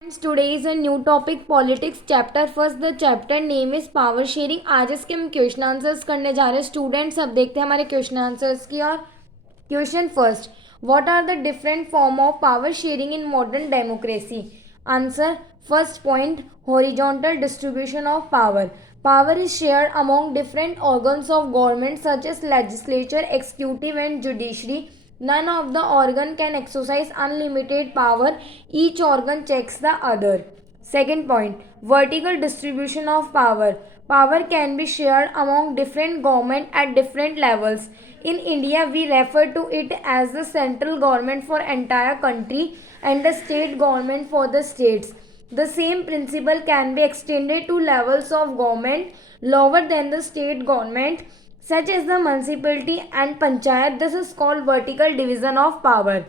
Friends, today is a new topic politics chapter. First the chapter name is power sharing. आज इसके हम question answers करने जा रहे हैं स्टूडेंट्स. अब देखते हैं हमारे क्वेश्चन आंसर्स की. और question first, what are the different form of power sharing in modern democracy? Answer, first point, horizontal distribution of power. Power is shared among different organs of government such as legislature, executive and judiciary. None of the organ can exercise unlimited power. Each organ checks the other. Second point, vertical distribution of power. Power can be shared among different government at different levels. In India, we refer to it as the central government for entire country and the state government for the states. The same principle can be extended to levels of government lower than the state government, such as the municipality and panchayat. This is called vertical division of power.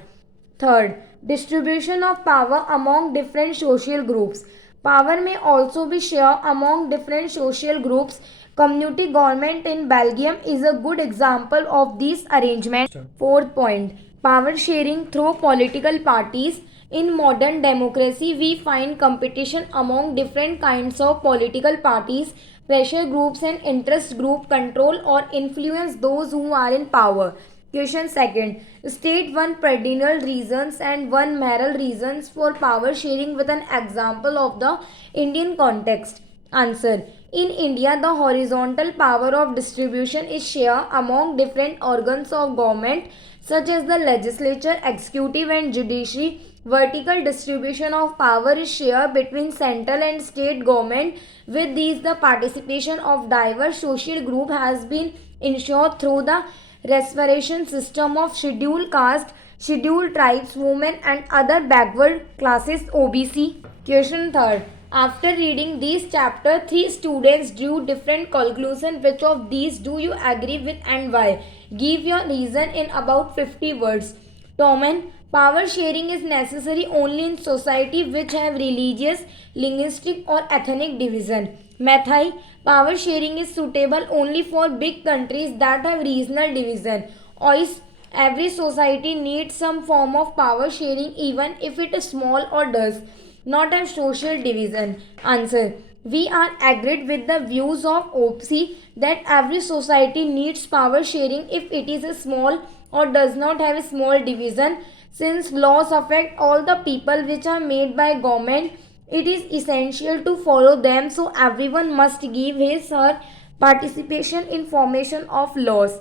Third, distribution of power among different social groups. Power may also be shared among different social groups. Community government in Belgium is a good example of this arrangement. Fourth point, power sharing through political parties. In modern democracy, we find competition among different kinds of political parties. Pressure groups and interest group control or influence those who are in power. Question second, state one perennial reasons and one moral reasons for power sharing with an example of the Indian context. Answer, in India, the horizontal power of distribution is shared among different organs of government such as the legislature, executive and judiciary. Vertical distribution of power is shared between central and state government. With these, the participation of diverse social group has been ensured through the reservation system of scheduled caste, scheduled tribes, women and other backward classes (OBC). Question third. After reading these chapter, 3 students drew different conclusions. Which of these do you agree with and why? Give your reason in about 50 words. Toman, power sharing is necessary only in society which have religious, linguistic or ethnic division. Mathai, power sharing is suitable only for big countries that have regional division. Ois, every society needs some form of power sharing even if it is small or does not have social division. Answer, we are agreed with the views of OPC that every society needs power sharing if it is a small or does not have a small division. Since laws affect all the people which are made by government, it is essential to follow them, so everyone must give his or her participation in formation of laws.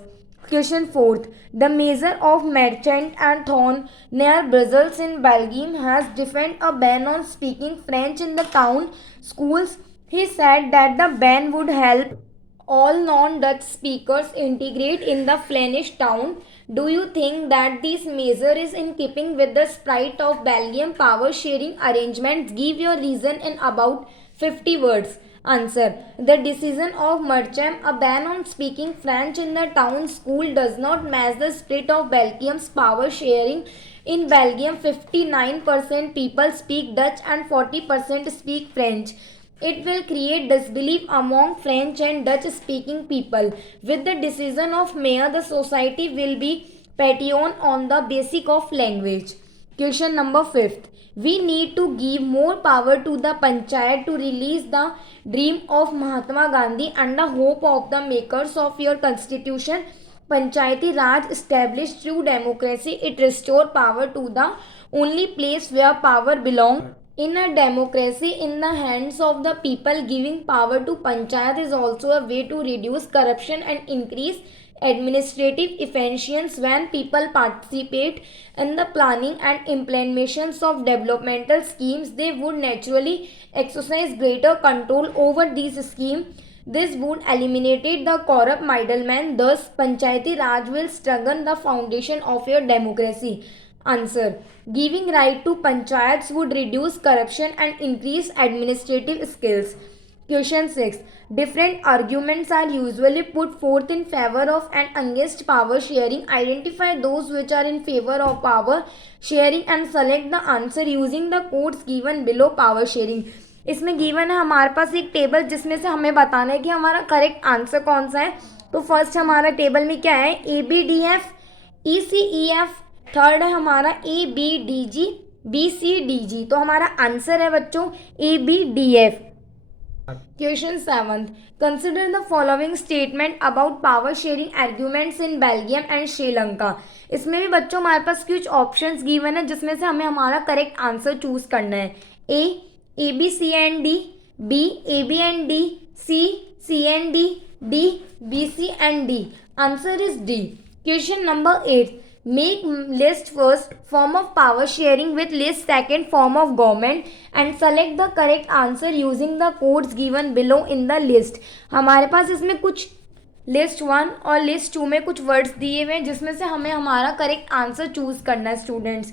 Question 4th. The mayor of Merchant and Thorn near Brussels in Belgium has defined a ban on speaking French in the town schools. He said that the ban would help all non-Dutch speakers integrate in the Flemish town. Do you think that this measure is in keeping with the spirit of Belgium power sharing arrangements? Give your reason in about 50 words. Answer, the decision of Mercham, a ban on speaking French in the town school, does not match the spirit of Belgium's power sharing. In Belgium, 59% people speak Dutch and 40% speak French. It will create disbelief among French and Dutch speaking people. With the decision of mayor, the society will be patroned on the basis of language. Question number 5th. We need to give more power to the panchayat to release the dream of Mahatma Gandhi and the hope of the makers of your constitution. Panchayati Raj established true democracy. It restored power to the only place where power belongs. In a democracy, in the hands of the people, giving power to panchayat is also a way to reduce corruption and increase administrative efficiency. When people participate in the planning and implementations of developmental schemes, they would naturally exercise greater control over these schemes. This would eliminate the corrupt middleman. Thus, Panchayati Raj will strengthen the foundation of your democracy. Answer, giving right to panchayats would reduce corruption and increase administrative skills. Question 6. Different arguments are usually put forth in favor of and against power sharing. Identify those which are in favor of power sharing and select the answer using the codes given below. power sharing. इसमें given है हमारे पास एक table जिसमें से हमें बताना है कि हमारा करेक्ट आंसर कौन सा है. तो फर्स्ट हमारा टेबल में क्या है, ABDF, ECEF. थर्ड है हमारा ABDG, BCDG। तो हमारा आंसर है बच्चों ABDF। Question 7, consider the following statement about power sharing arguments in Belgium and Sri Lanka. इसमें भी बच्चों हमारे पास कुछ ऑप्शंस गिवन है जिसमें से हमें हमारा करेक्ट आंसर चूज करना है। ABC&D, B AB&D, C and D BC&D। Answer is D। Question number 8, make list first form of power sharing with list second form of government and select the correct answer using the codes given below in the list। हमारे पास इसमें कुछ list 1 और list 2 में कुछ words दिए हुए हैं जिसमें से हमें हमारा करेक्ट आंसर चूज करना है स्टूडेंट्स।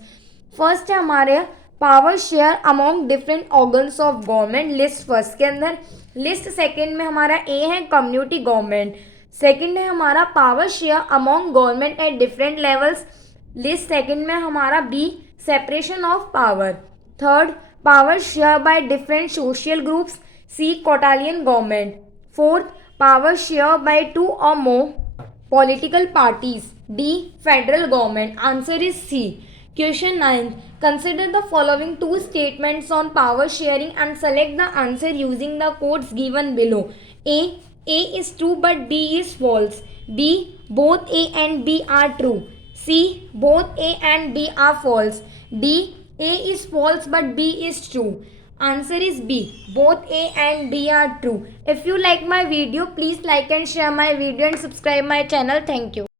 फर्स्ट है हमारे power share among different organs of government, list first के अंदर। लिस्ट सेकेंड में हमारा ए है कम्युनिटी गवर्नमेंट। सेकंड है हमारा power share among government at different levels, list second में हमारा B separation of power. Third power share by different social groups, C coalition government. Fourth power share by 2 or more political parties, D federal government. Answer is C. Question 9, consider the following two statements on power sharing and select the answer using the codes given below। A is true but B is false। B, both A and B are true। C, both A and B are false। D, A is false but B is true। Answer is B, both A and B are true। If you like my video, please like and share my video and subscribe my channel। Thank you।